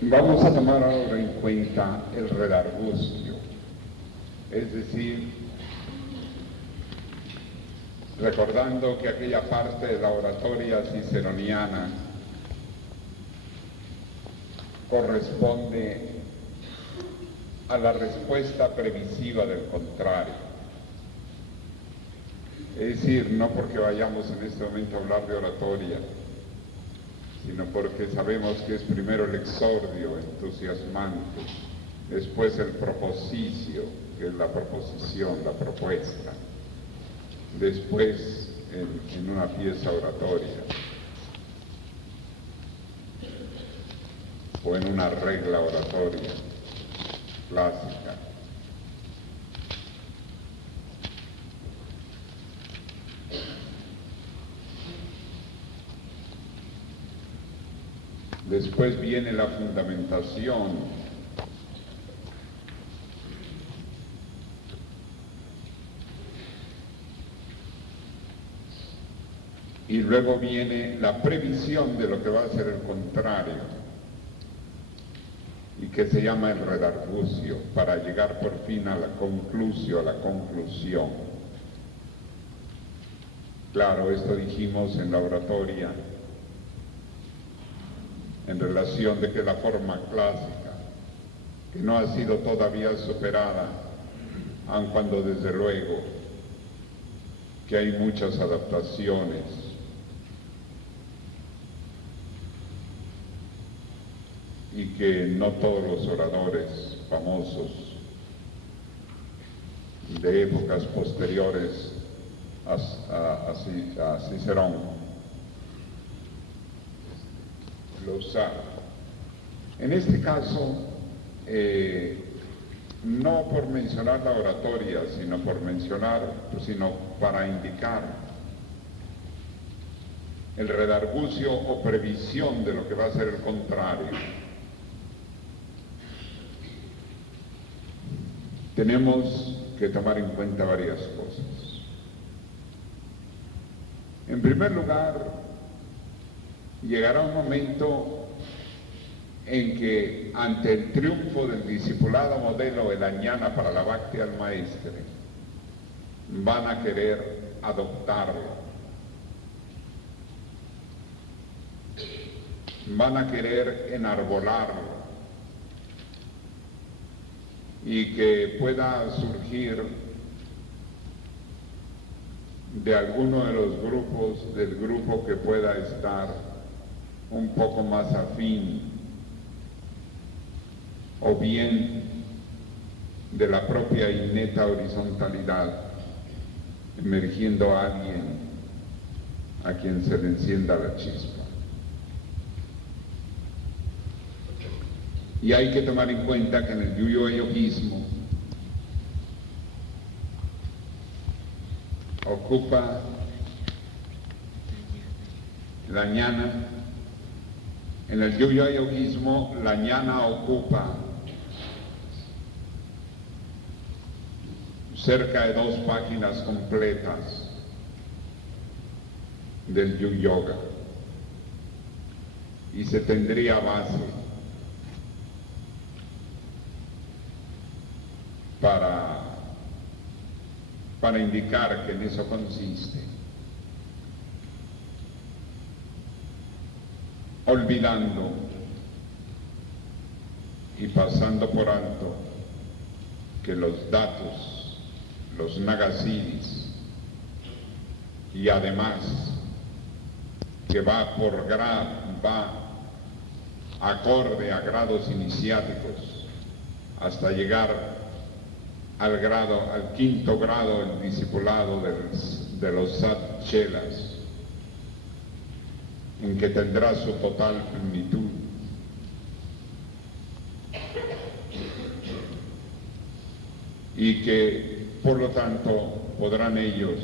Vamos a tomar ahora en cuenta el redargustio, es decir, recordando que aquella parte de la oratoria ciceroniana corresponde a la respuesta previsiva del contrario. Es decir, no porque vayamos en este momento a hablar de oratoria, sino porque sabemos que es primero el exordio entusiasmante, después el proposicio, que es la proposición, la propuesta, después en una pieza oratoria o en una regla oratoria clásica. Después viene la fundamentación, y luego viene la previsión de lo que va a ser el contrario, y que se llama el redargutio, para llegar por fin a la conclusión, Claro, esto dijimos en la oratoria, en relación de que la forma clásica, que no ha sido todavía superada, aun cuando desde luego que hay muchas adaptaciones, y que no todos los oradores famosos de épocas posteriores a Cicerón lo usaron. En este caso, no por mencionar la oratoria, sino para indicar el redargutio o previsión de lo que va a ser el contrario. Tenemos que tomar en cuenta varias cosas. En primer lugar, llegará un momento en que ante el triunfo del discipulado modelo de la ñana para la Bhakti al Maestre, van a querer adoptarlo, van a querer enarbolarlo, y que pueda surgir de alguno de los grupos, del grupo que pueda estar un poco más afín, o bien de la propia innata horizontalidad, emergiendo a alguien a quien se le encienda la chispa. Y hay que tomar en cuenta que en el yuyo-yogismo ocupa la ñana, en el yuyo-yogismo la ñana ocupa cerca de 2 páginas completas del yuyoga, y se tendría base para indicar que en eso consiste, olvidando y pasando por alto que los datos, los nagasiris, y además que va acorde a grados iniciáticos hasta llegar al 5º grado del discipulado de los Sat Chelas, en que tendrá su total plenitud. Y que, por lo tanto, podrán ellos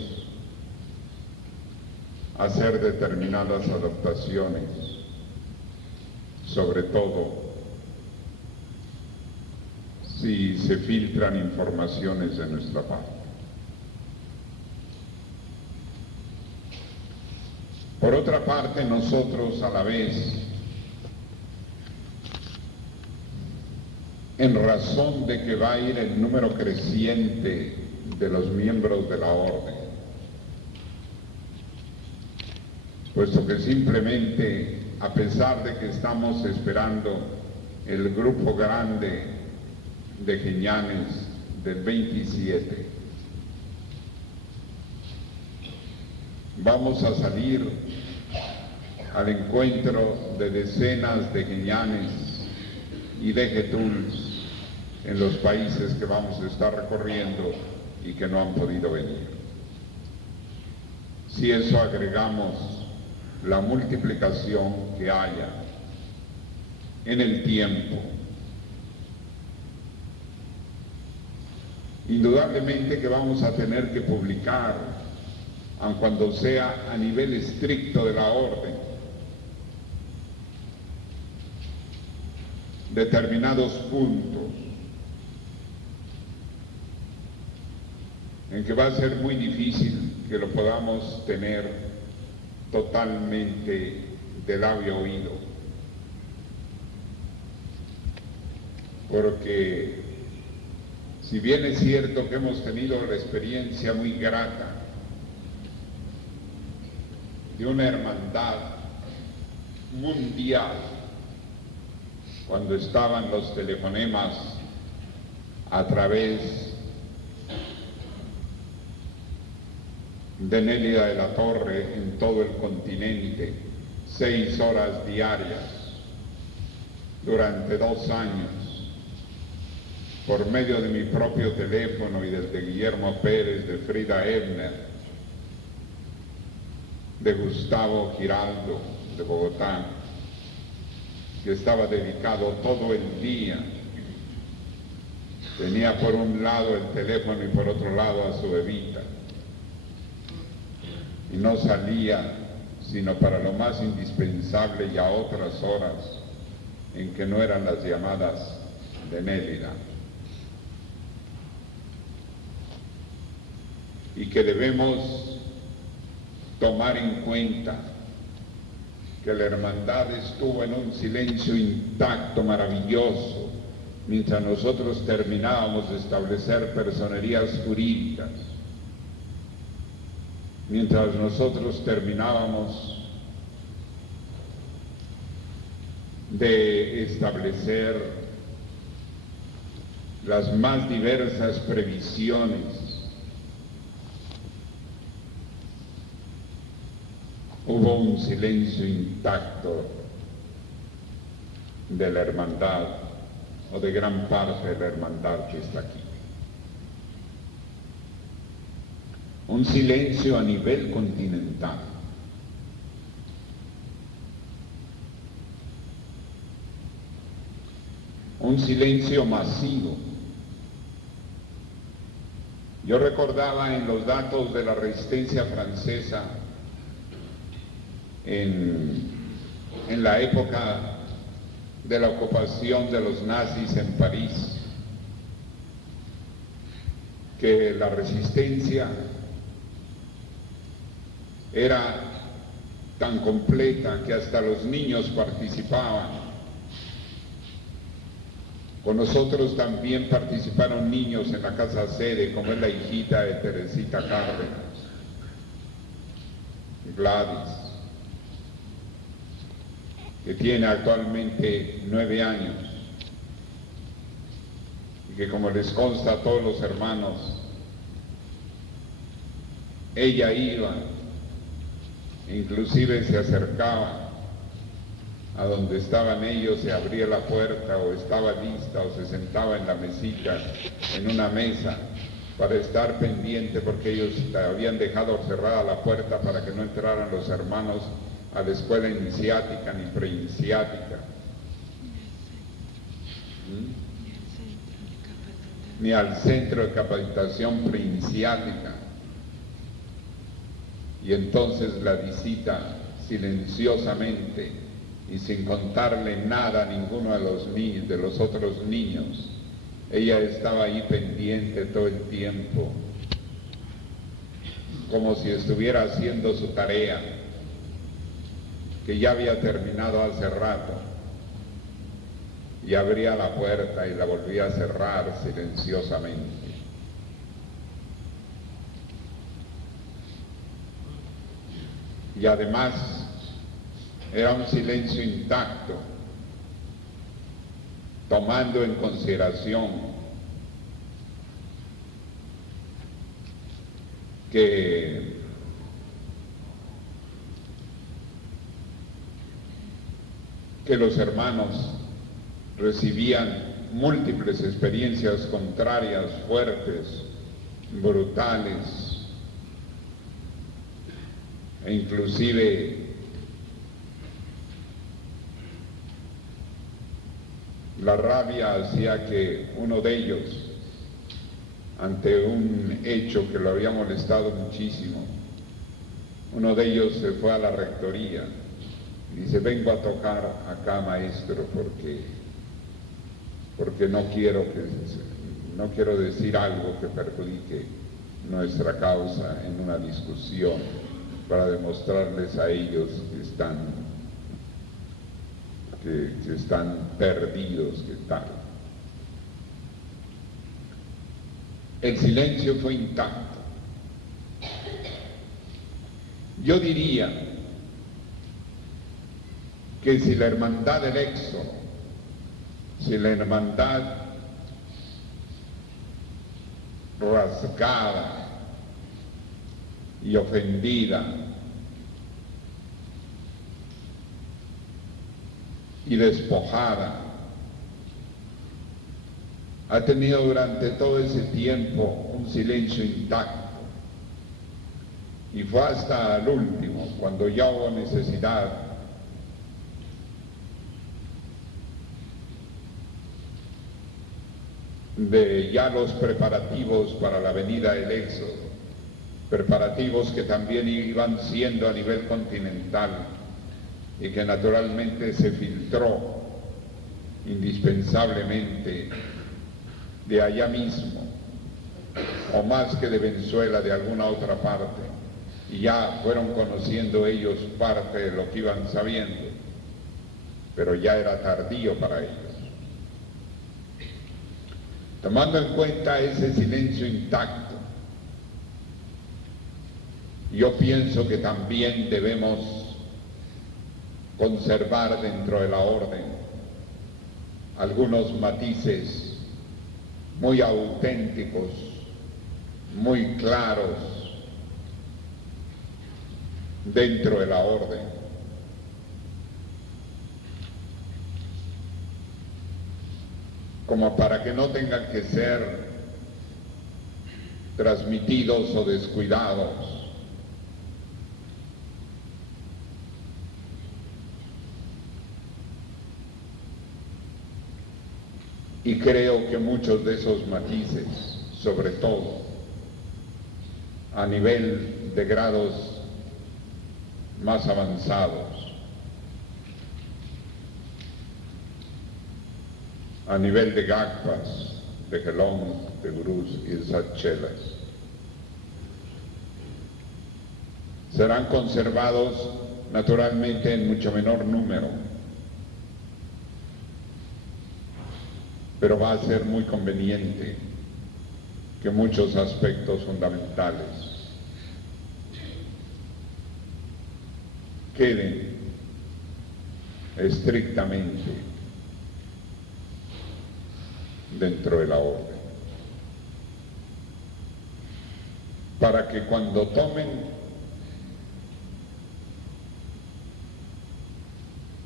hacer determinadas adaptaciones, sobre todo si se filtran informaciones de nuestra parte. Por otra parte, nosotros a la vez en razón de que va a ir el número creciente de los miembros de la orden, puesto que simplemente, a pesar de que estamos esperando el grupo grande de Jeñanes del 27, vamos a salir al encuentro de decenas de Jeñanes y de Getuls en los países que vamos a estar recorriendo y que no han podido venir. Si eso agregamos la multiplicación que haya en el tiempo, indudablemente que vamos a tener que publicar, aun cuando sea a nivel estricto de la orden, determinados puntos en que va a ser muy difícil que lo podamos tener totalmente de labio oído, porque si bien es cierto que hemos tenido la experiencia muy grata de una hermandad mundial, cuando estaban los telefonemas a través de Nélida de la Torre en todo el continente, 6 horas diarias, durante 2 años, por medio de mi propio teléfono y del de Guillermo Pérez, de Frida Ebner, de Gustavo Giraldo, de Bogotá, que estaba dedicado todo el día. Tenía por un lado el teléfono y por otro lado a su bebita. Y no salía sino para lo más indispensable y a otras horas en que no eran las llamadas de Nélida. Y que debemos tomar en cuenta que la hermandad estuvo en un silencio intacto, maravilloso, mientras nosotros terminábamos de establecer personerías jurídicas, mientras nosotros terminábamos de establecer las más diversas previsiones. Hubo un silencio intacto de la hermandad, o de gran parte de la hermandad que está aquí. Un silencio a nivel continental. Un silencio masivo. Yo recordaba en los datos de la resistencia francesa en la época de la ocupación de los nazis en París, que la resistencia era tan completa que hasta los niños participaban. Con nosotros también participaron niños en la casa sede, como es la hijita de Teresita Cárdenas, Gladys, que tiene actualmente 9 años, y que, como les consta a todos los hermanos, ella iba, inclusive se acercaba a donde estaban ellos, se abría la puerta o estaba lista o se sentaba en la mesita, en una mesa, para estar pendiente, porque ellos habían dejado cerrada la puerta para que no entraran los hermanos a la escuela iniciática ni preiniciática, ni al centro de capacitación preiniciática. Y entonces la visita silenciosamente y sin contarle nada a ninguno de los niños, de los otros niños. Ella estaba ahí pendiente todo el tiempo, como si estuviera haciendo su tarea, que ya había terminado hace rato. y abría la puerta y la volvía a cerrar silenciosamente. Y además era un silencio intacto, tomando en consideración que los hermanos recibían múltiples experiencias contrarias, fuertes, brutales, e inclusive la rabia hacía que uno de ellos, ante un hecho que lo había molestado muchísimo, uno de ellos se fue a la rectoría y dice: vengo a tocar acá, maestro, porque no quiero decir algo que perjudique nuestra causa en una discusión, para demostrarles a ellos que están perdidos, que tal. El silencio fue intacto. Yo diría que si la hermandad del Éxodo, si la hermandad rasgada y ofendida y despojada ha tenido durante todo ese tiempo un silencio intacto, y fue hasta el último, cuando ya hubo necesidad de ya los preparativos para la venida del Éxodo, preparativos que también iban siendo a nivel continental y que naturalmente se filtró indispensablemente de allá mismo, o más que de Venezuela, de alguna otra parte, y ya fueron conociendo ellos parte de lo que iban sabiendo, pero ya era tardío para ellos. Tomando en cuenta ese silencio intacto, yo pienso que también debemos conservar dentro de la orden algunos matices muy auténticos, muy claros dentro de la orden. Como para que no tengan que ser transmitidos o descuidados. Y creo que muchos de esos matices, sobre todo a nivel de grados más avanzados, a nivel de gagpas, de gelón, de gurús y de sachelas, serán conservados naturalmente en mucho menor número, pero va a ser muy conveniente que muchos aspectos fundamentales queden estrictamente dentro de la orden, para que cuando tomen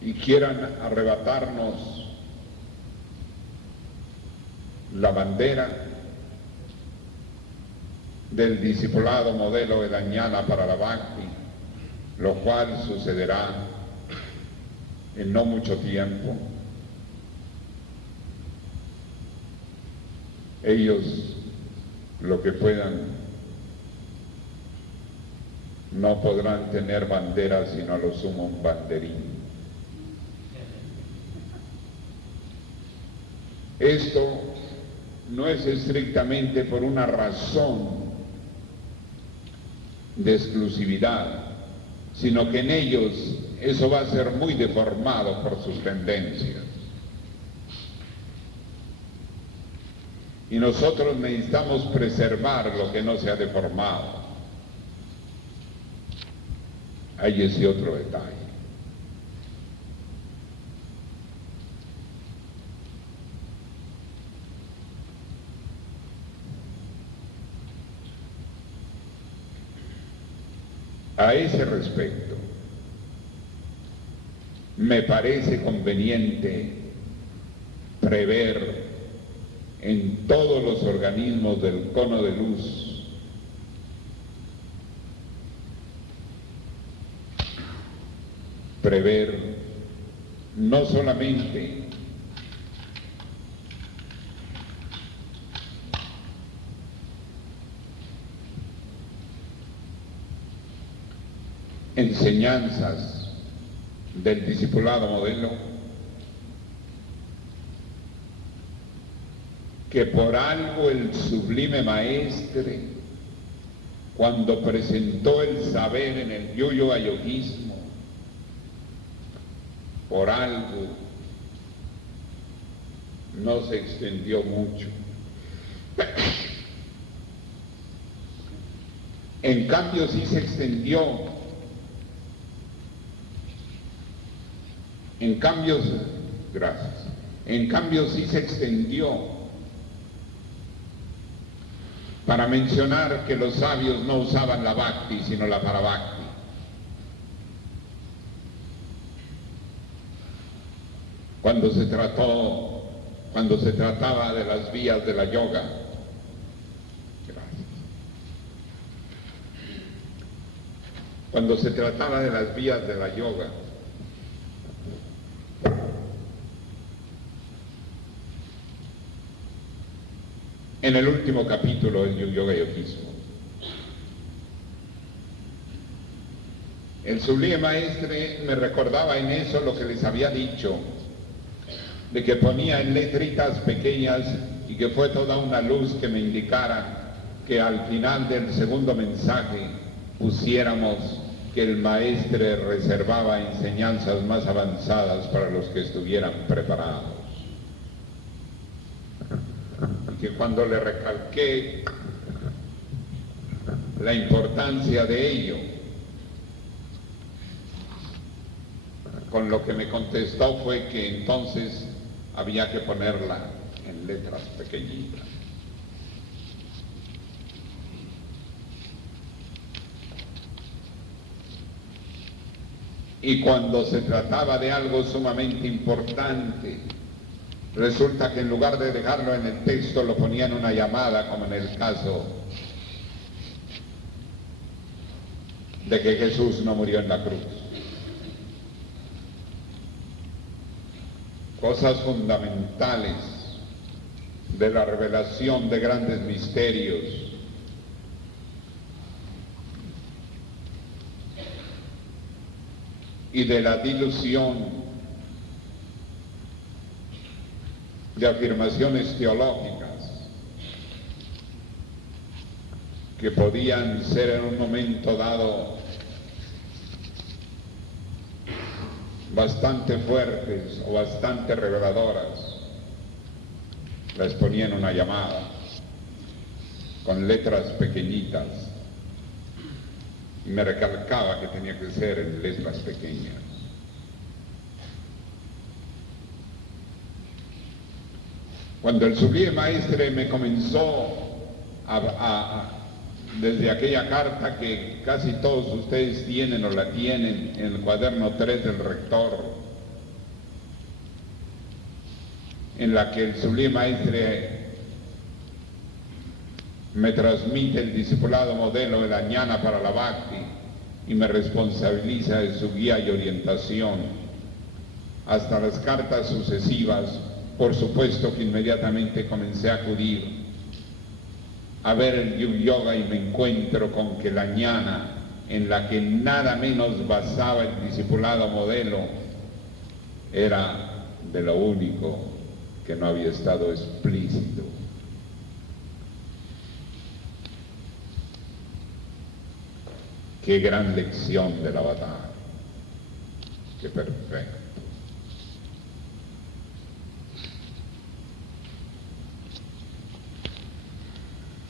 y quieran arrebatarnos la bandera del discipulado modelo de Dañana para la Bhakti, lo cual sucederá en no mucho tiempo, ellos lo que puedan no podrán tener bandera sino a lo sumo un banderín. Esto no es estrictamente por una razón de exclusividad, sino que en ellos eso va a ser muy deformado por sus tendencias. Y nosotros necesitamos preservar lo que no se ha deformado. Hay ese otro detalle. A ese respecto, me parece conveniente prever en todos los organismos del cono de luz prever no solamente enseñanzas del discipulado modelo, que por algo el sublime maestre, cuando presentó el saber en el yoyo-yoguismo, por algo no se extendió mucho. En cambio sí se extendió. Gracias. En cambio sí se extendió para mencionar que los sabios no usaban la bhakti, sino la parabhakti. Cuando se trataba de las vías de la yoga. Gracias. Cuando se trataba de las vías de la yoga, en el último capítulo del yoga-yogismo, el sublime maestre me recordaba en eso lo que les había dicho, de que ponía en letritas pequeñas y que fue toda una luz que me indicara que al final del segundo mensaje pusiéramos que el maestre reservaba enseñanzas más avanzadas para los que estuvieran preparados. Y que cuando le recalqué la importancia de ello, con lo que me contestó fue que entonces había que ponerla en letras pequeñitas. Y cuando se trataba de algo sumamente importante, resulta que en lugar de dejarlo en el texto lo ponían una llamada, como en el caso de que Jesús no murió en la cruz. Cosas fundamentales de la revelación de grandes misterios y de la dilución de afirmaciones teológicas que podían ser en un momento dado bastante fuertes o bastante reveladoras, las ponía en una llamada con letras pequeñitas y me recalcaba que tenía que ser en letras pequeñas. Cuando el sublime maestre me comenzó desde aquella carta que casi todos ustedes tienen o la tienen en el cuaderno 3 del rector, en la que el sublime maestre me transmite el discipulado modelo de la ñana para la bhakti y me responsabiliza de su guía y orientación, hasta las cartas sucesivas, por supuesto que inmediatamente comencé a acudir a ver el yoga y me encuentro con que la ñana, en la que nada menos basaba el discipulado modelo, era de lo único que no había estado explícito. Qué gran lección del avatar, qué perfecto.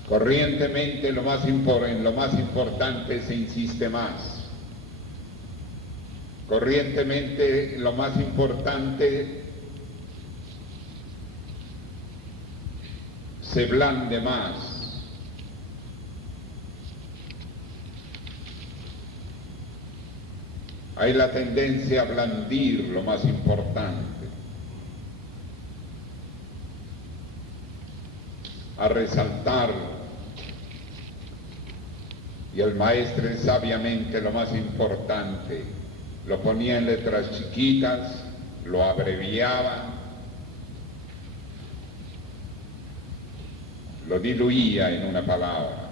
Corrientemente en lo más importante se insiste más. Corrientemente lo más importante se blande más. Hay la tendencia a blandir lo más importante, a resaltarlo. Y el maestre sabiamente lo más importante lo ponía en letras chiquitas, lo abreviaba, lo diluía en una palabra.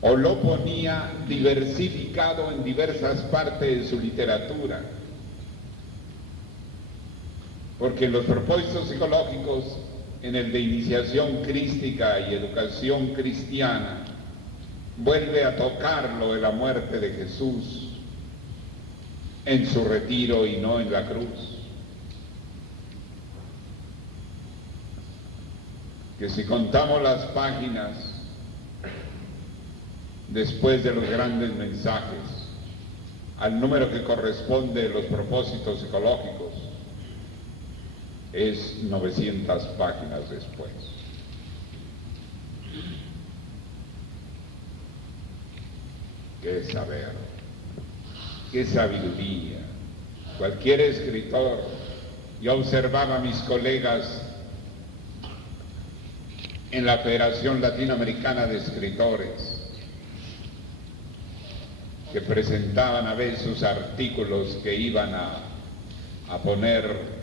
O lo ponía diversificado en diversas partes de su literatura. Porque en los propósitos psicológicos, en el de iniciación crística y educación cristiana, vuelve a tocarlo de la muerte de Jesús en su retiro y no en la cruz. Que si contamos las páginas después de los grandes mensajes, al número que corresponde de los propósitos psicológicos, es 900 páginas después. ¡Qué saber! ¡Qué sabiduría! Cualquier escritor, yo observaba a mis colegas en la Federación Latinoamericana de Escritores, que presentaban a veces sus artículos que iban a poner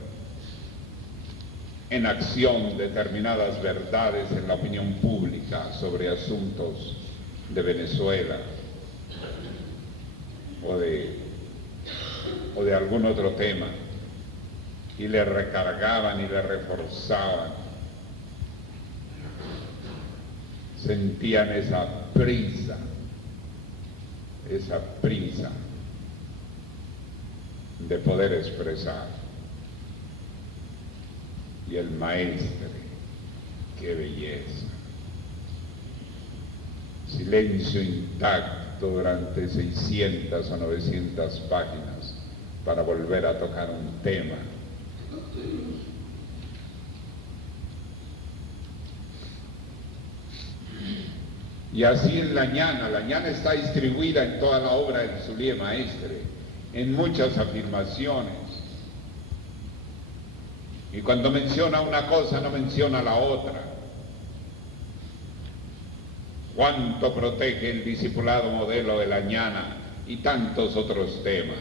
en acción determinadas verdades en la opinión pública sobre asuntos de Venezuela o de algún otro tema, y le recargaban y le reforzaban. Sentían esa prisa de poder expresar. Y el maestre, qué belleza. Silencio intacto durante 600 o 900 páginas para volver a tocar un tema. Y así en la ñana está distribuida en toda la obra del Zulia Maestre, en muchas afirmaciones. Y cuando menciona una cosa no menciona la otra. Cuánto protege el discipulado modelo de la ñana y tantos otros temas.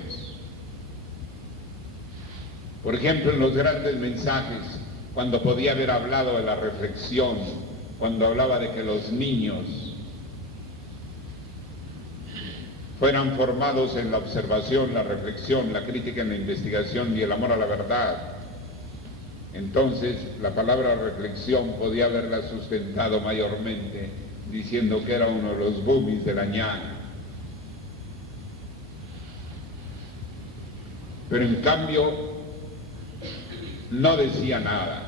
Por ejemplo, en los grandes mensajes, cuando podía haber hablado de la reflexión, cuando hablaba de que los niños fueran formados en la observación, la reflexión, la crítica en la investigación y el amor a la verdad, entonces la palabra reflexión podía haberla sustentado mayormente diciendo que era uno de los boomies de la ñana. Pero en cambio no decía nada.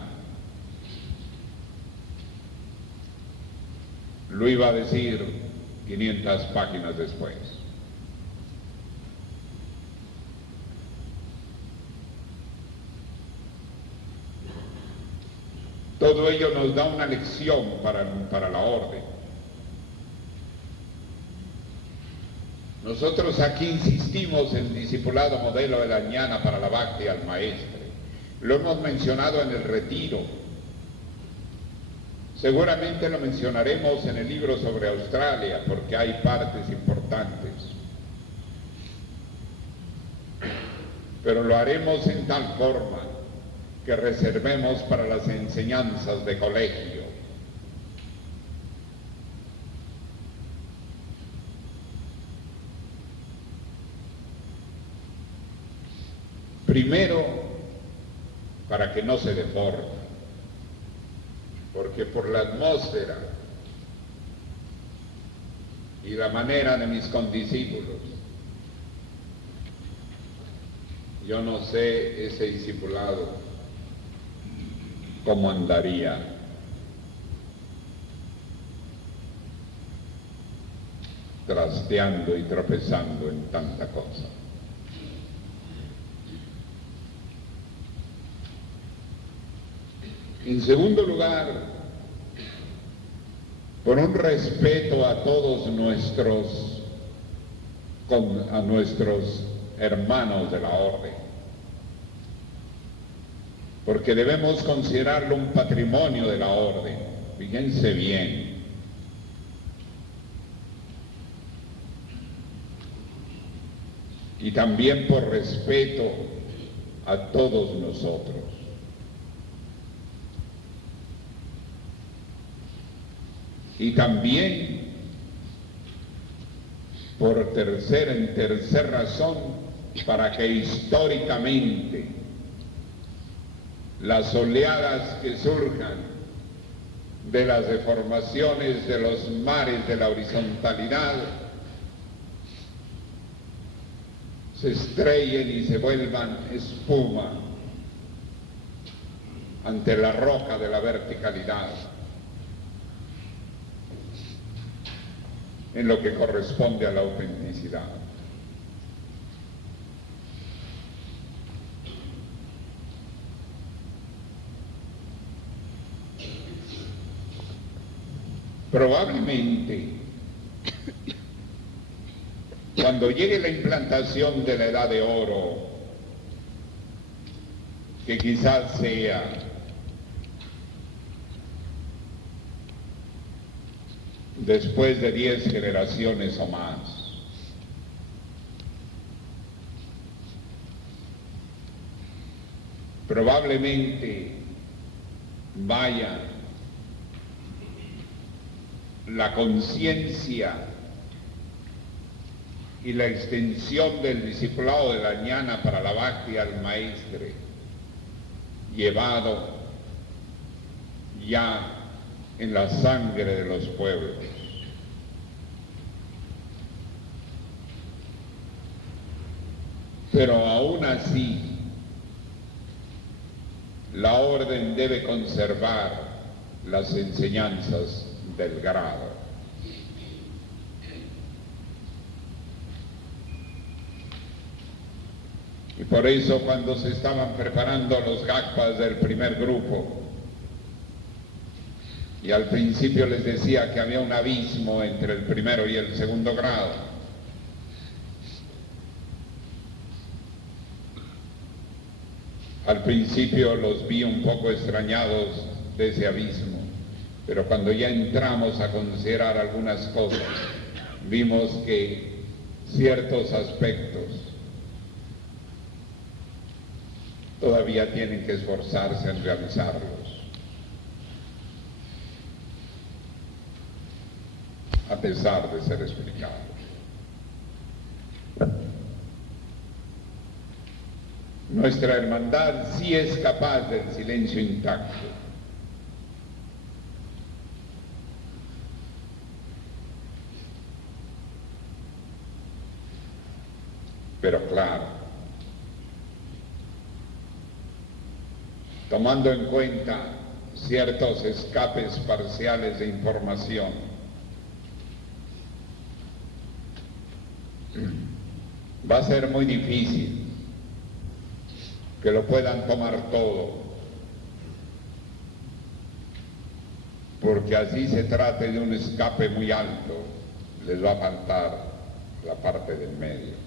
Lo iba a decir 500 páginas después. Todo ello nos da una lección para la orden. Nosotros aquí insistimos en el discipulado modelo de la ñana para la Bhakti al Maestre. Lo hemos mencionado en el retiro. Seguramente lo mencionaremos en el libro sobre Australia, porque hay partes importantes. Pero lo haremos en tal forma que reservemos para las enseñanzas de colegio. Primero, para que no se deforme, porque por la atmósfera y la manera de mis condiscípulos, yo no sé ese discipulado cómo andaría trasteando y tropezando en tanta cosa. En segundo lugar, por un respeto a todos nuestros hermanos de la orden, porque debemos considerarlo un patrimonio de la orden. Fíjense bien. Y también por respeto a todos nosotros. Y también en tercer razón, para que históricamente las oleadas que surjan de las deformaciones de los mares de la horizontalidad se estrellen y se vuelvan espuma ante la roca de la verticalidad, en lo que corresponde a la autenticidad. Probablemente, cuando llegue la implantación de la Edad de Oro, que quizás sea después de 10 generaciones o más, probablemente vaya la conciencia y la extensión del discipulado de la ñana para la Bhakti al Maestre, llevado ya en la sangre de los pueblos. Pero aún así, la orden debe conservar las enseñanzas del grado. Y por eso, cuando se estaban preparando los Gakpas del primer grupo, y al principio les decía que había un abismo entre el primero y el segundo grado, al principio los vi un poco extrañados de ese abismo, pero cuando ya entramos a considerar algunas cosas, vimos que ciertos aspectos todavía tienen que esforzarse en realizarlos. A pesar de ser explicados. Nuestra hermandad sí es capaz del silencio intacto. Pero claro, tomando en cuenta ciertos escapes parciales de información, va a ser muy difícil que lo puedan tomar todo, porque así se trate de un escape muy alto, les va a faltar la parte del medio.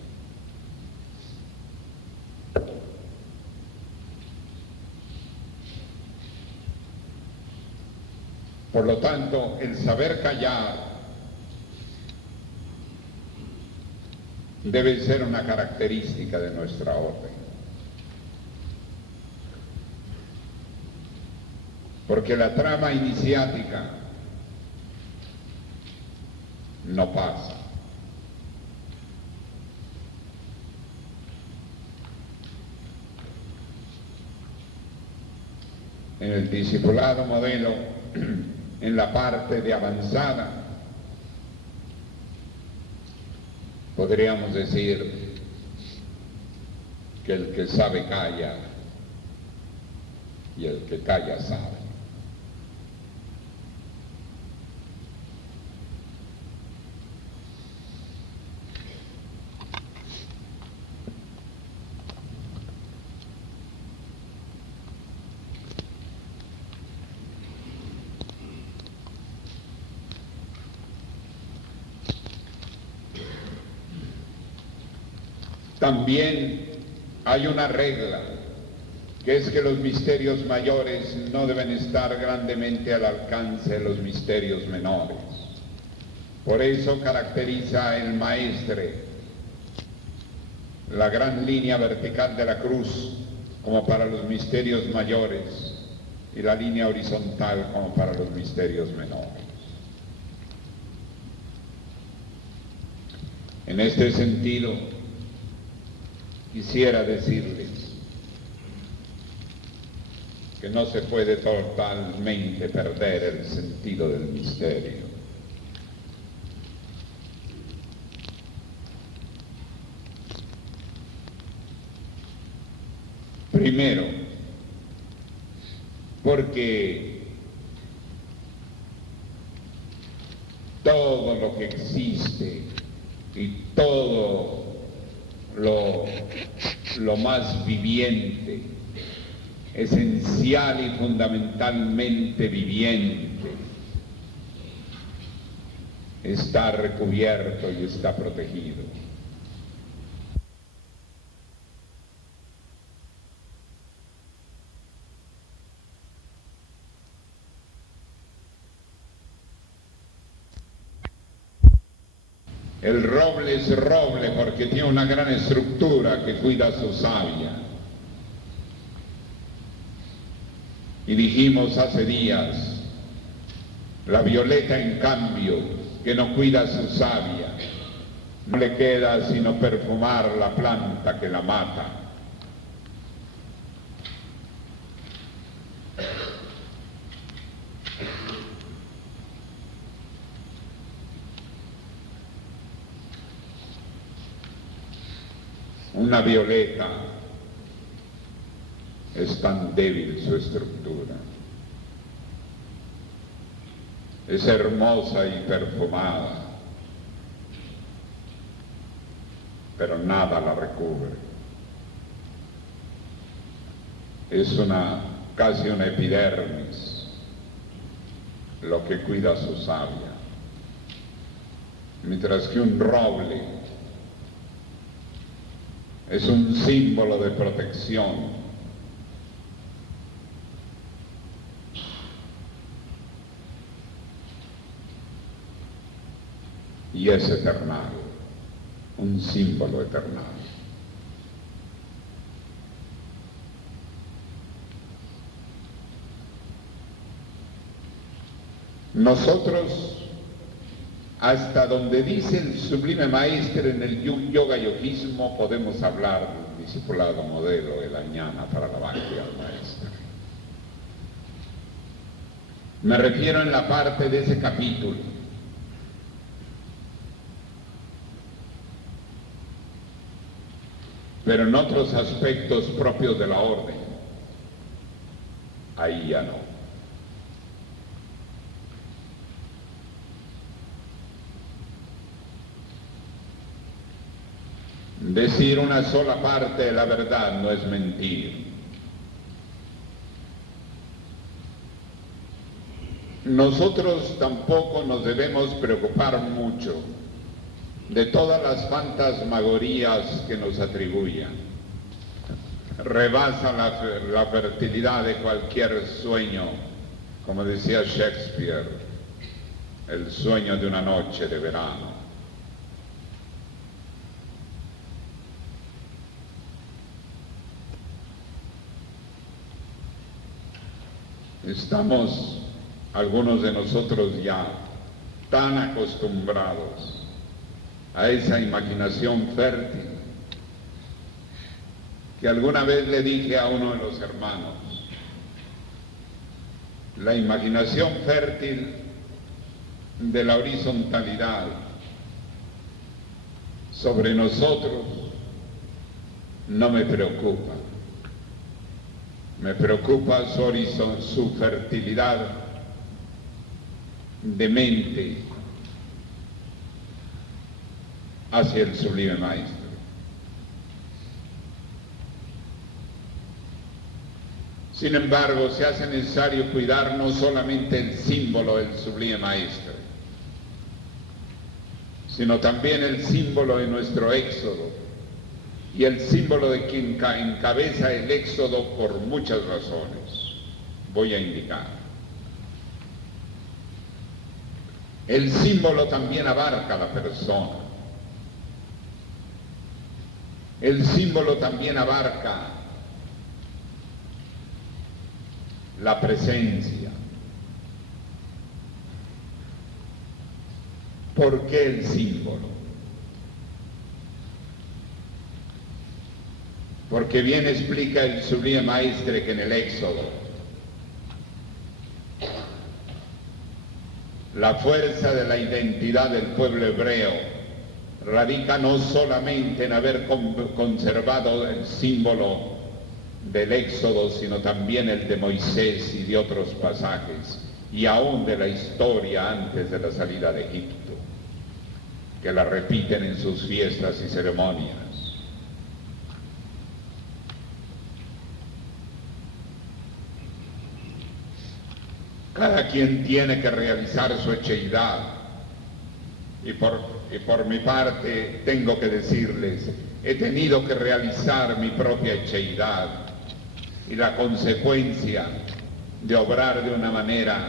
Por lo tanto, el saber callar debe ser una característica de nuestra orden. Porque la trama iniciática no pasa. En el discipulado modelo, en la parte de avanzada, podríamos decir que el que sabe calla y el que calla sabe. También hay una regla, que es que los misterios mayores no deben estar grandemente al alcance de los misterios menores. Por eso caracteriza el maestre la gran línea vertical de la cruz como para los misterios mayores y la línea horizontal como para los misterios menores. En este sentido, quisiera decirles que no se puede totalmente perder el sentido del misterio. Primero, porque todo lo que existe y todo lo más viviente, esencial y fundamentalmente viviente, está recubierto y está protegido. El roble es roble porque tiene una gran estructura que cuida su savia. Y dijimos hace días, la violeta en cambio, que no cuida su savia, no le queda sino perfumar la planta que la mata. Una violeta es tan débil su estructura, es hermosa y perfumada, pero nada la recubre. Es casi una epidermis lo que cuida su savia, mientras que un roble es un símbolo de protección. Y es eternal, un símbolo eternal. Nosotros, hasta donde dice el sublime maestre en el yoga-yogismo, podemos hablar del discipulado modelo, el añana para la bhakti al maestro. Me refiero en la parte de ese capítulo. Pero en otros aspectos propios de la orden, ahí ya no. Decir una sola parte de la verdad no es mentir. Nosotros tampoco nos debemos preocupar mucho de todas las fantasmagorías que nos atribuyan. Rebasa la fertilidad de cualquier sueño, como decía Shakespeare, el sueño de una noche de verano. Estamos, algunos de nosotros ya, tan acostumbrados a esa imaginación fértil, que alguna vez le dije a uno de los hermanos, la imaginación fértil de la horizontalidad sobre nosotros no me preocupa. Me preocupa su fertilidad de mente hacia el sublime maestro. Sin embargo, se hace necesario cuidar no solamente el símbolo del sublime maestro, sino también el símbolo de nuestro éxodo y el símbolo de quien encabeza el éxodo por muchas razones. Voy a indicar. El símbolo también abarca la persona. El símbolo también abarca la presencia. ¿Por qué el símbolo? Porque bien explica el sublime maestre que en el Éxodo la fuerza de la identidad del pueblo hebreo radica no solamente en haber conservado el símbolo del Éxodo, sino también el de Moisés y de otros pasajes, y aún de la historia antes de la salida de Egipto, que la repiten en sus fiestas y ceremonias. Cada quien tiene que realizar su hecheidad, y por mi parte tengo que decirles, he tenido que realizar mi propia hecheidad, y la consecuencia de obrar de una manera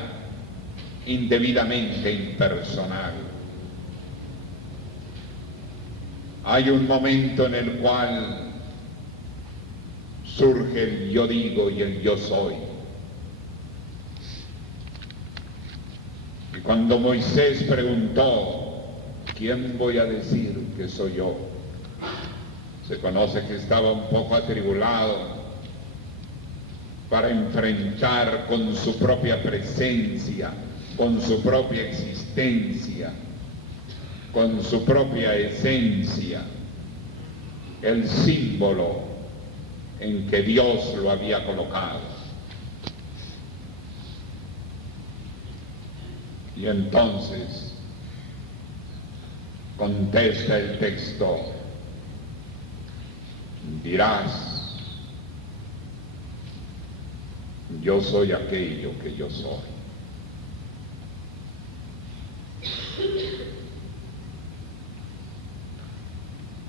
indebidamente impersonal. Hay un momento en el cual surge el yo digo y el yo soy. Y cuando Moisés preguntó, ¿quién voy a decir que soy yo?, se conoce que estaba un poco atribulado para enfrentar con su propia presencia, con su propia existencia, con su propia esencia, el símbolo en que Dios lo había colocado. Y entonces contesta el texto, dirás, yo soy aquello que yo soy.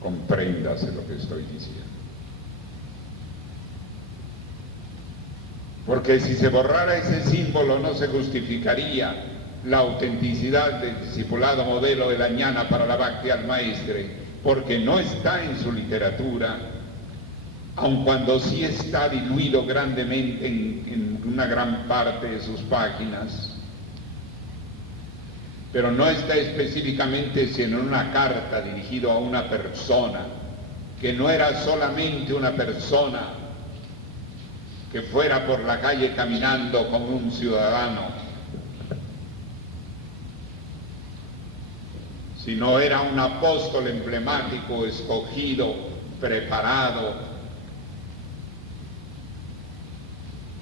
Compréndase lo que estoy diciendo. Porque si se borrara ese símbolo no se justificaría la autenticidad del discipulado modelo de la ñana para la Bhakti al Maestre, porque no está en su literatura, aun cuando sí está diluido grandemente en una gran parte de sus páginas, pero no está específicamente sino en una carta dirigida a una persona, que no era solamente una persona que fuera por la calle caminando como un ciudadano, sino era un apóstol emblemático, escogido, preparado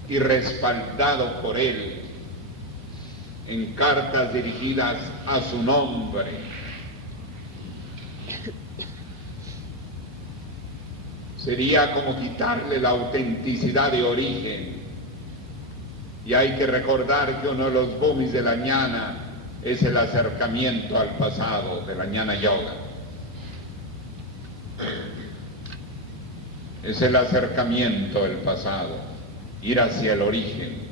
y respaldado por él en cartas dirigidas a su nombre. Sería como quitarle la autenticidad de origen. Y hay que recordar que uno de los boomis de la ñana es el acercamiento al pasado de la ñana yoga. Es el acercamiento del pasado, ir hacia el origen.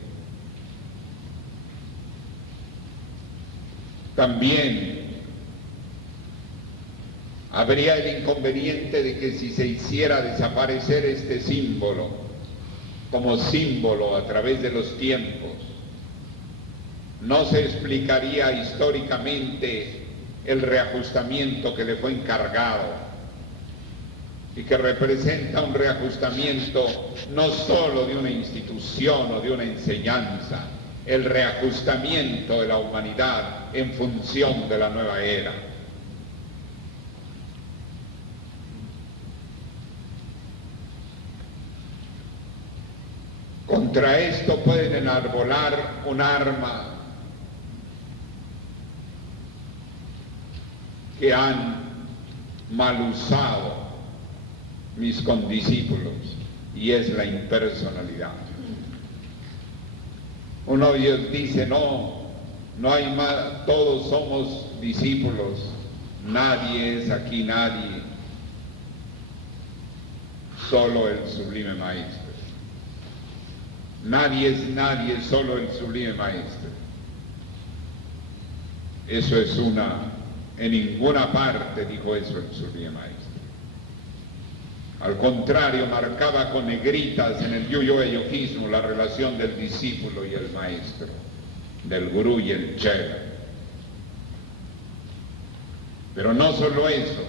También habría el inconveniente de que si se hiciera desaparecer este símbolo como símbolo a través de los tiempos, no se explicaría históricamente el reajustamiento que le fue encargado y que representa un reajustamiento no solo de una institución o de una enseñanza, el reajustamiento de la humanidad en función de la nueva era. Contra esto pueden enarbolar un arma que han mal usado mis condiscípulos, y es la impersonalidad. Uno de ellos dice, no hay más, todos somos discípulos, nadie es aquí nadie, solo el sublime Maestro. Nadie es nadie, solo el sublime Maestro. Eso es en ninguna parte dijo eso el sublime Maestro. Al contrario, marcaba con negritas en el yuyo-yojismo la relación del discípulo y el maestro, del gurú y el chela. Pero no solo eso,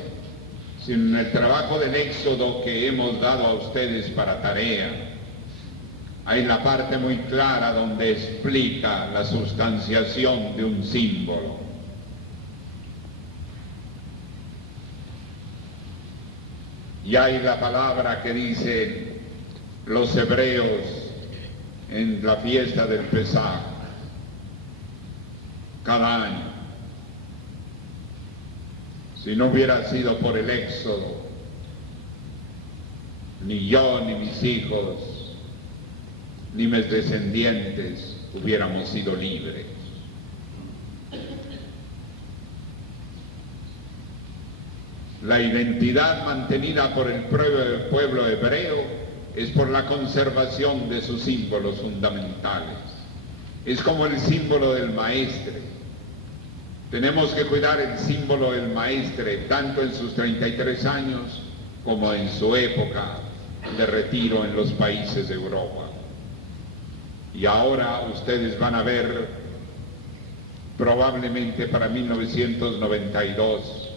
sino en el trabajo del éxodo que hemos dado a ustedes para tarea, hay la parte muy clara donde explica la sustanciación de un símbolo. Y hay la palabra que dicen los hebreos en la fiesta del Pesaj, cada año. Si no hubiera sido por el éxodo, ni yo, ni mis hijos, ni mis descendientes hubiéramos sido libres. La identidad mantenida por el pueblo hebreo es por la conservación de sus símbolos fundamentales. Es como el símbolo del maestre. Tenemos que cuidar el símbolo del maestre tanto en sus 33 años como en su época de retiro en los países de Europa. Y ahora ustedes van a ver, probablemente para 1992,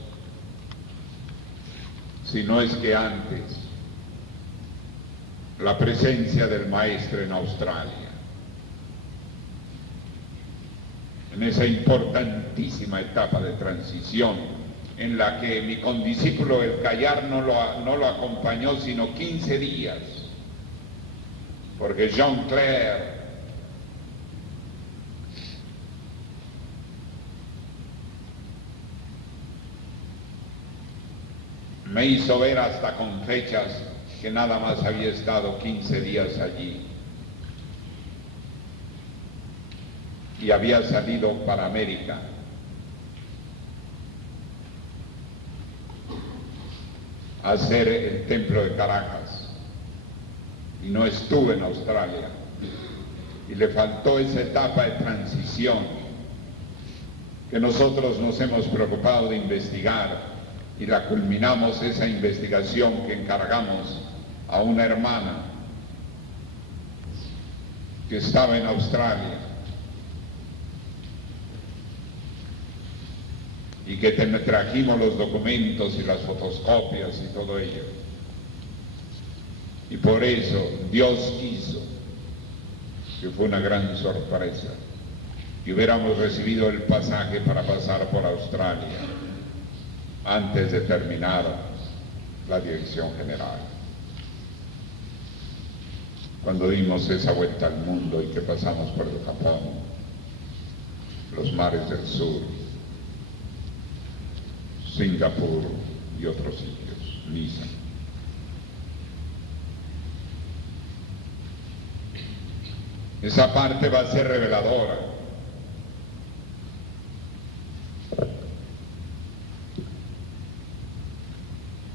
si no es que antes, la presencia del maestro en Australia. En esa importantísima etapa de transición en la que mi condiscípulo el Callar no lo acompañó sino 15 días, porque Jean Claire me hizo ver hasta con fechas que nada más había estado 15 días allí y había salido para América. A hacer el templo de Caracas y no estuve en Australia, y le faltó esa etapa de transición que nosotros nos hemos preocupado de investigar, y la culminamos esa investigación que encargamos a una hermana que estaba en Australia y que trajimos los documentos y las fotocopias y todo ello. Y por eso Dios quiso, que fue una gran sorpresa, que hubiéramos recibido el pasaje para pasar por Australia antes de terminar la dirección general. Cuando dimos esa vuelta al mundo y que pasamos por el Japón, los mares del sur, Singapur y otros sitios, Niza. Esa parte va a ser reveladora.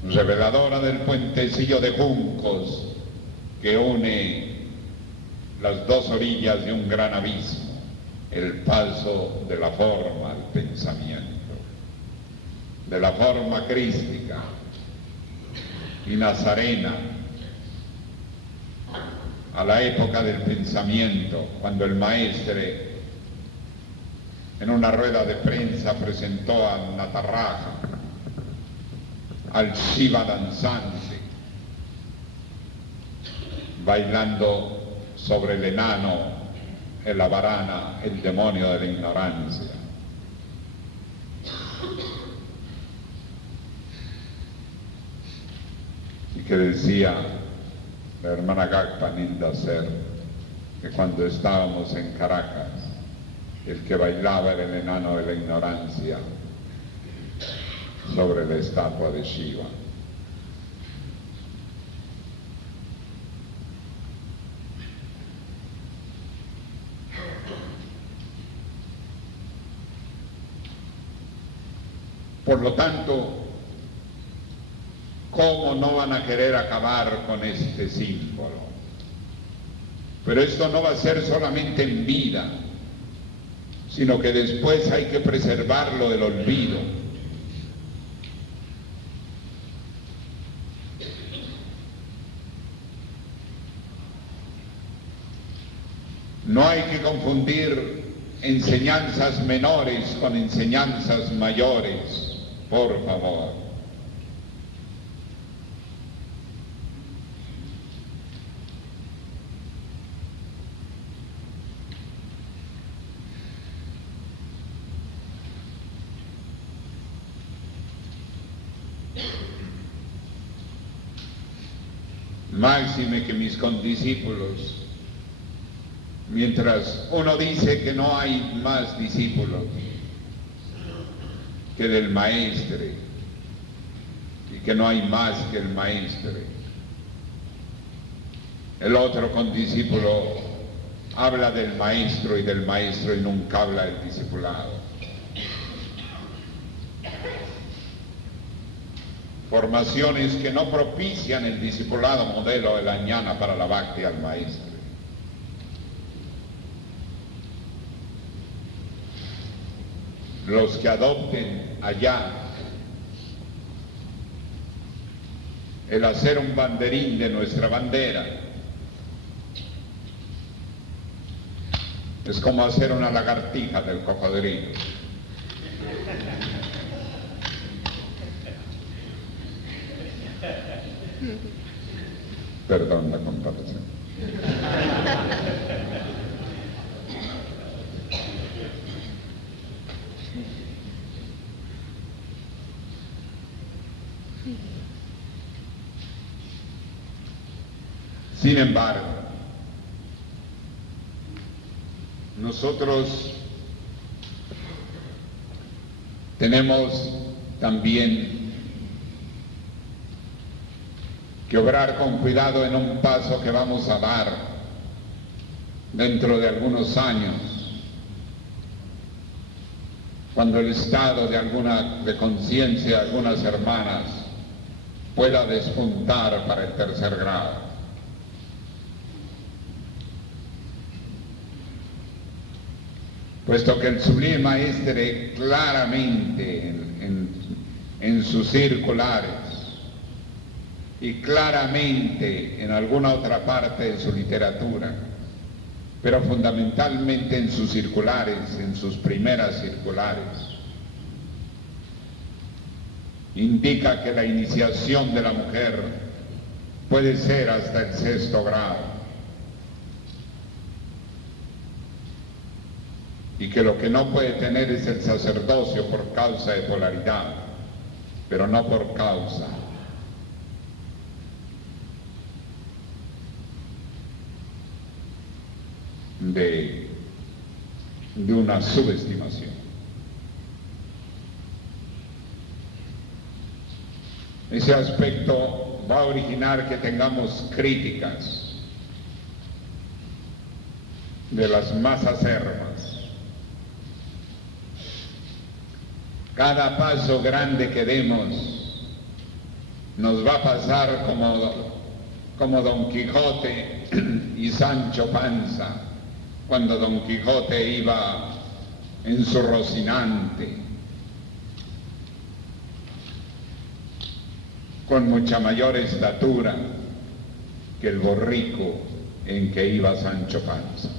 Reveladora del puentecillo de juncos que une las dos orillas de un gran abismo, el paso de la forma al pensamiento, de la forma crística y nazarena a la época del pensamiento, cuando el maestre en una rueda de prensa presentó a Nataraja, al Shiva danzante, bailando sobre el enano, el avarana, el demonio de la ignorancia. Y que decía la hermana Gagpa Nindasar, que cuando estábamos en Caracas, el que bailaba era el enano de la ignorancia sobre la estatua de Shiva. Por lo tanto, ¿cómo no van a querer acabar con este símbolo? Pero esto no va a ser solamente en vida, sino que después hay que preservarlo del olvido. No hay que confundir enseñanzas menores con enseñanzas mayores, por favor. Máxime que mis condiscípulos, mientras uno dice que no hay más discípulos que del Maestre y que no hay más que el Maestre, el otro condiscípulo habla del Maestro y del Maestro y nunca habla del discipulado. Formaciones que no propician el discipulado modelo de la ñana para la bhakti al Maestro. Los que adopten allá el hacer un banderín de nuestra bandera es como hacer una lagartija del cocodrilo. Perdón la comparación. Sin embargo, nosotros tenemos también que obrar con cuidado en un paso que vamos a dar dentro de algunos años, cuando el estado de conciencia de algunas hermanas pueda despuntar para el tercer grado. Puesto que el Sublime Maestre claramente en sus circulares y claramente en alguna otra parte de su literatura, pero fundamentalmente en sus circulares, en sus primeras circulares, indica que la iniciación de la mujer puede ser hasta el 6º grado y que lo que no puede tener es el sacerdocio por causa de polaridad, pero no por causa de una subestimación. Ese aspecto va a originar que tengamos críticas de las más acervas. Cada paso grande que demos nos va a pasar como Don Quijote y Sancho Panza, cuando Don Quijote iba en su Rocinante, con mucha mayor estatura que el borrico en que iba Sancho Panza.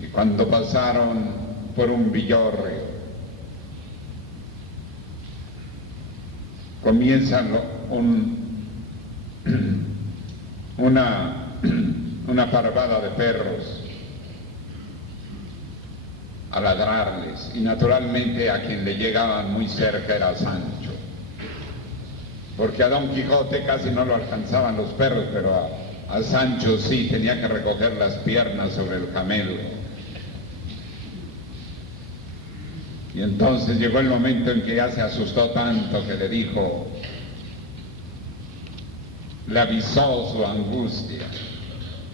Y cuando pasaron por un villorrio, comienzan una parvada de perros a ladrarles, y naturalmente a quien le llegaban muy cerca era Sancho, porque a Don Quijote casi no lo alcanzaban los perros, pero a Sancho sí tenía que recoger las piernas sobre el camelo. Y entonces llegó el momento en que ya se asustó tanto que le dijo, le avisó su angustia.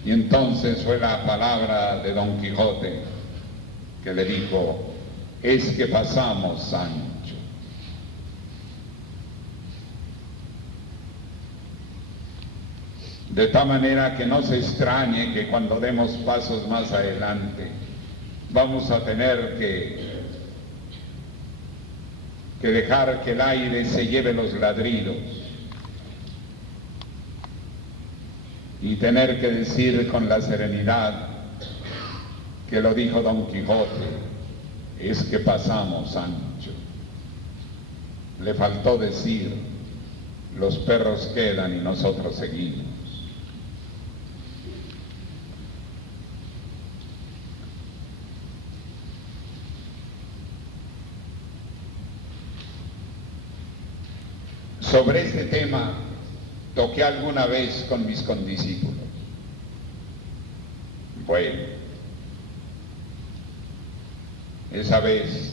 Y entonces fue la palabra de Don Quijote que le dijo, es que pasamos, Sancho. De tal manera que no se extrañe que cuando demos pasos más adelante vamos a tener que dejar que el aire se lleve los ladridos y tener que decir con la serenidad que lo dijo Don Quijote, es que pasamos, Sancho. Le faltó decir, los perros quedan y nosotros seguimos. Sobre este tema toqué alguna vez con mis condiscípulos. Bueno, esa vez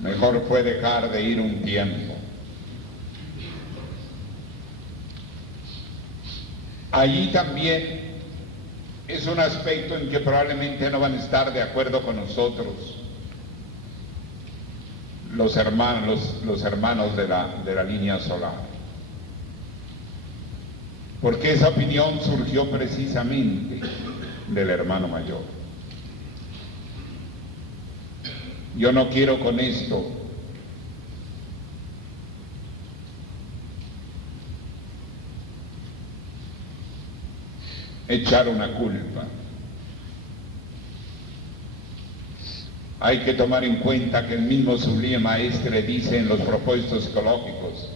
mejor fue dejar de ir un tiempo. Allí también es un aspecto en que probablemente no van a estar de acuerdo con nosotros los hermanos de la línea solar. Porque esa opinión surgió precisamente del hermano mayor. Yo no quiero con esto echar una culpa. Hay que tomar en cuenta que el mismo Sublime Maestre dice en los propuestos ecológicos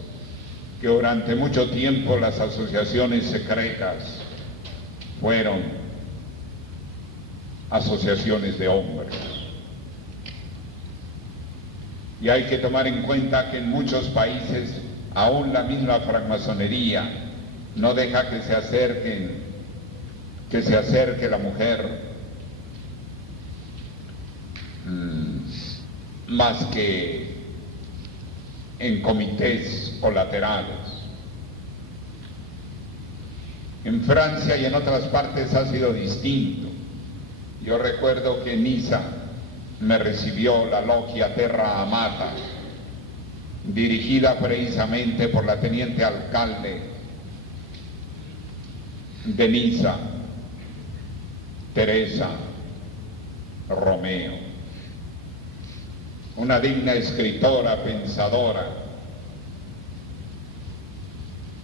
que durante mucho tiempo las asociaciones secretas fueron asociaciones de hombres. Y hay que tomar en cuenta que en muchos países aún la misma francmasonería no deja que se acerque la mujer más que en comités colaterales. En Francia y en otras partes ha sido distinto. Yo recuerdo que en Niza me recibió la logia Terra Amata, dirigida precisamente por la teniente alcalde de Niza, Teresa Romeo, una digna escritora, pensadora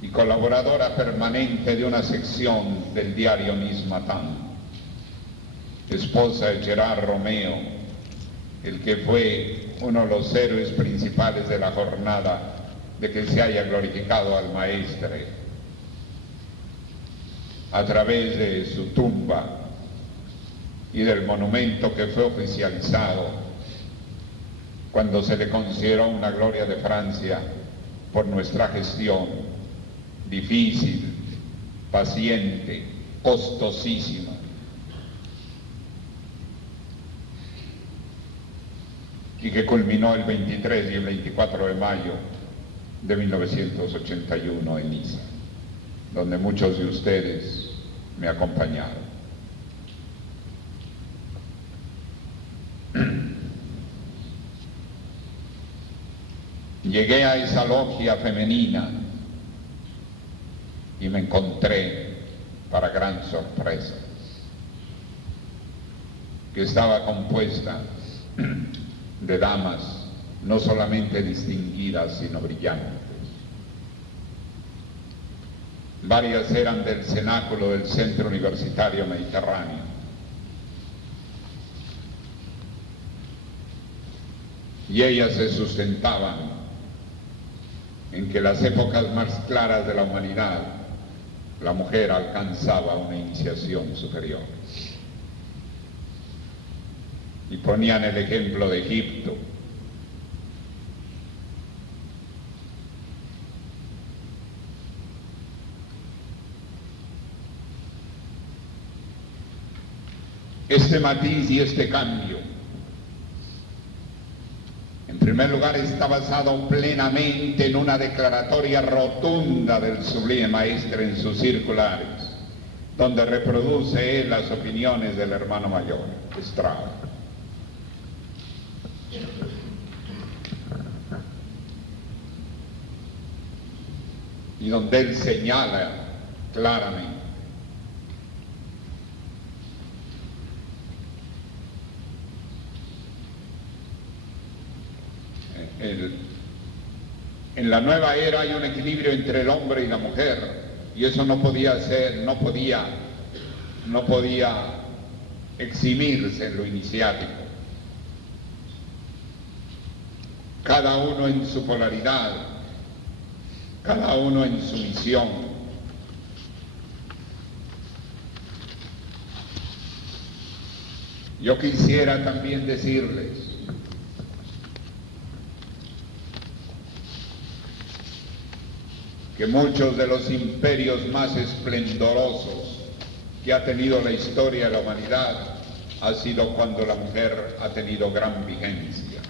y colaboradora permanente de una sección del diario Nismatán, esposa de Gerard Romeo, el que fue uno de los héroes principales de la jornada de que se haya glorificado al maestre a través de su tumba y del monumento que fue oficializado cuando se le consideró una gloria de Francia por nuestra gestión difícil, paciente, costosísima. Y que culminó el 23 y el 24 de mayo de 1981 en Niza, donde muchos de ustedes me acompañaron. Llegué a esa logia femenina y me encontré, para gran sorpresa, que estaba compuesta de damas no solamente distinguidas, sino brillantes. Varias eran del cenáculo del Centro Universitario Mediterráneo. Y ellas se sustentaban en que en las épocas más claras de la humanidad la mujer alcanzaba una iniciación superior. Y ponían el ejemplo de Egipto. este matiz y este cambio. En primer lugar, está basado plenamente en una declaratoria rotunda del Sublime Maestre en sus circulares, donde reproduce él las opiniones del hermano mayor, Strauss. Y donde él señala claramente en la nueva era hay un equilibrio entre el hombre y la mujer, y eso no podía eximirse en lo iniciático. Cada uno en su polaridad, cada uno en su misión. Yo quisiera también decirles que muchos de los imperios más esplendorosos que ha tenido la historia de la humanidad ha sido cuando la mujer ha tenido gran vigencia.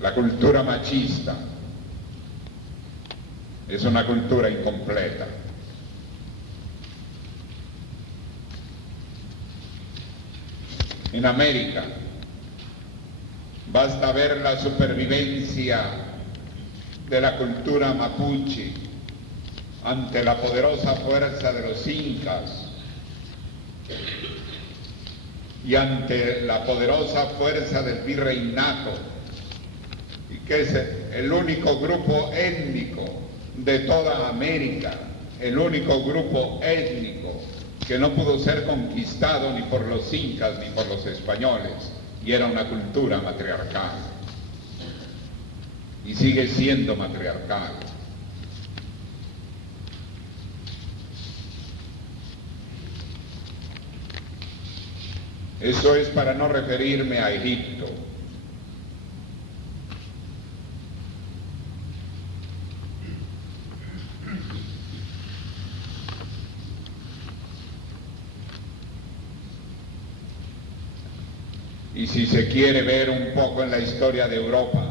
La cultura machista es una cultura incompleta. En América basta ver la supervivencia de la cultura mapuche ante la poderosa fuerza de los incas y ante la poderosa fuerza del virreinato, y que es el único grupo étnico de toda América, el único grupo étnico que no pudo ser conquistado ni por los incas ni por los españoles, y era una cultura matriarcal, y sigue siendo matriarcal. Eso es para no referirme a Egipto. Y si se quiere ver un poco en la historia de Europa,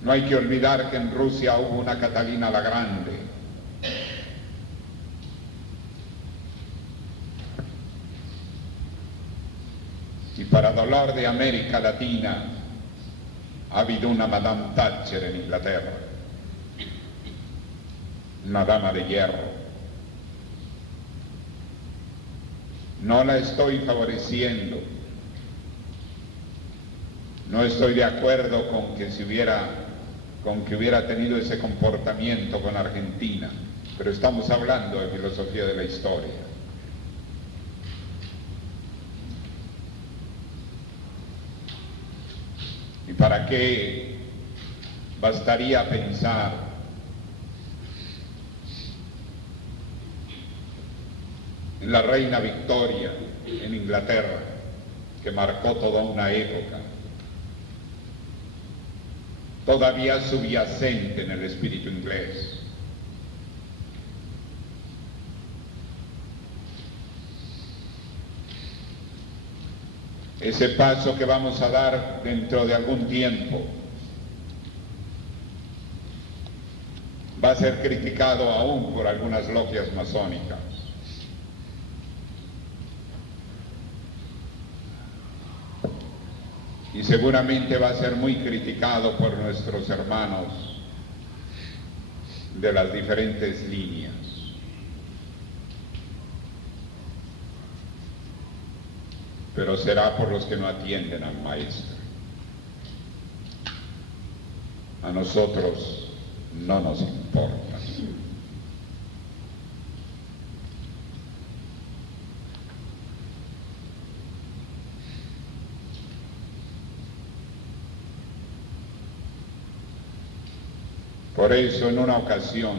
no hay que olvidar que en Rusia hubo una Catalina la Grande. Y para dolor de América Latina, ha habido una Madame Thatcher en Inglaterra, una dama de hierro. No la estoy favoreciendo, no estoy de acuerdo con que hubiera tenido ese comportamiento con Argentina, pero estamos hablando de filosofía de la historia. ¿Y para qué bastaría pensar en la reina Victoria en Inglaterra, que marcó toda una época, todavía subyacente en el espíritu inglés? Ese paso que vamos a dar dentro de algún tiempo va a ser criticado aún por algunas logias masónicas. Y seguramente va a ser muy criticado por nuestros hermanos de las diferentes líneas. Pero será por los que no atienden al Maestro. A nosotros no nos importa. Por eso, en una ocasión,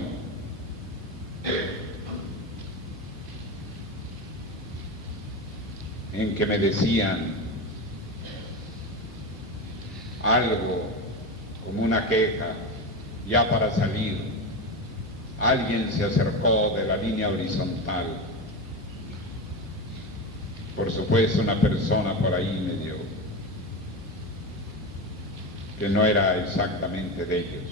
en que me decían algo como una queja Ya para salir, alguien se acercó de la línea horizontal. Por supuesto, una persona por ahí me dio, que no era exactamente de ellos.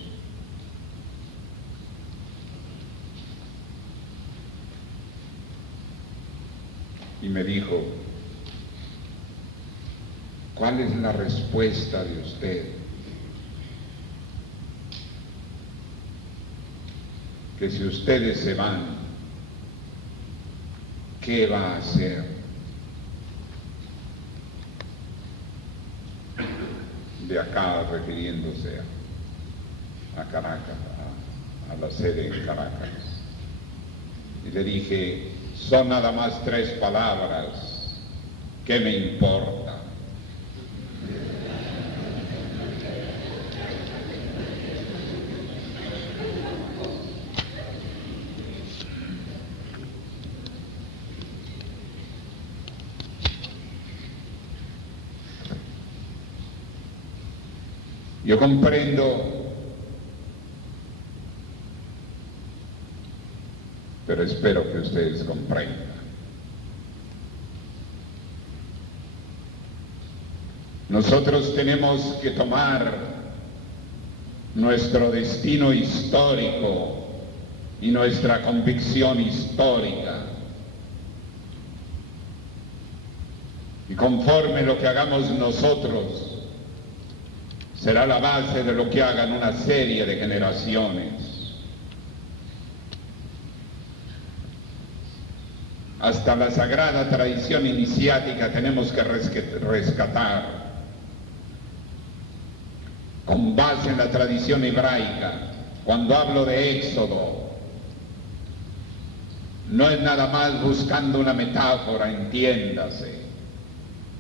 Y me dijo, ¿cuál es la respuesta de usted? Que si ustedes se van, ¿qué va a hacer? De acá, refiriéndose a Caracas, a la sede en Caracas. Y le dije, son nada más 3 palabras, ¿qué me importa? Yo comprendo, pero espero que ustedes comprendan. Nosotros tenemos que tomar nuestro destino histórico y nuestra convicción histórica. Y conforme lo que hagamos nosotros, será la base de lo que hagan una serie de generaciones. Hasta la sagrada tradición iniciática tenemos que rescatar, con base en la tradición hebraica. Cuando hablo de éxodo, no es nada más buscando una metáfora, entiéndase.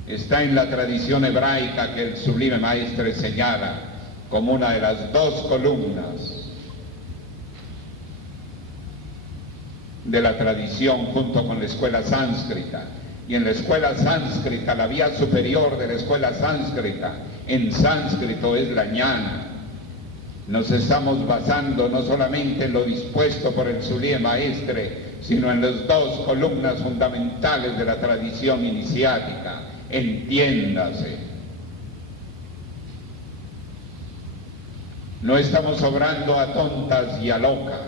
Está en la tradición hebraica que el sublime maestre señala como una de las 2 columnas de la tradición junto con la escuela sánscrita. Y en la escuela sánscrita, la vía superior de la escuela sánscrita, en sánscrito es la ñana. Nos estamos basando no solamente en lo dispuesto por el sublime maestre, sino en las 2 columnas fundamentales de la tradición iniciática. Entiéndase. No estamos obrando a tontas y a locas.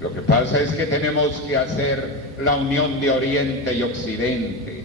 Lo que pasa es que tenemos que hacer la unión de Oriente y Occidente.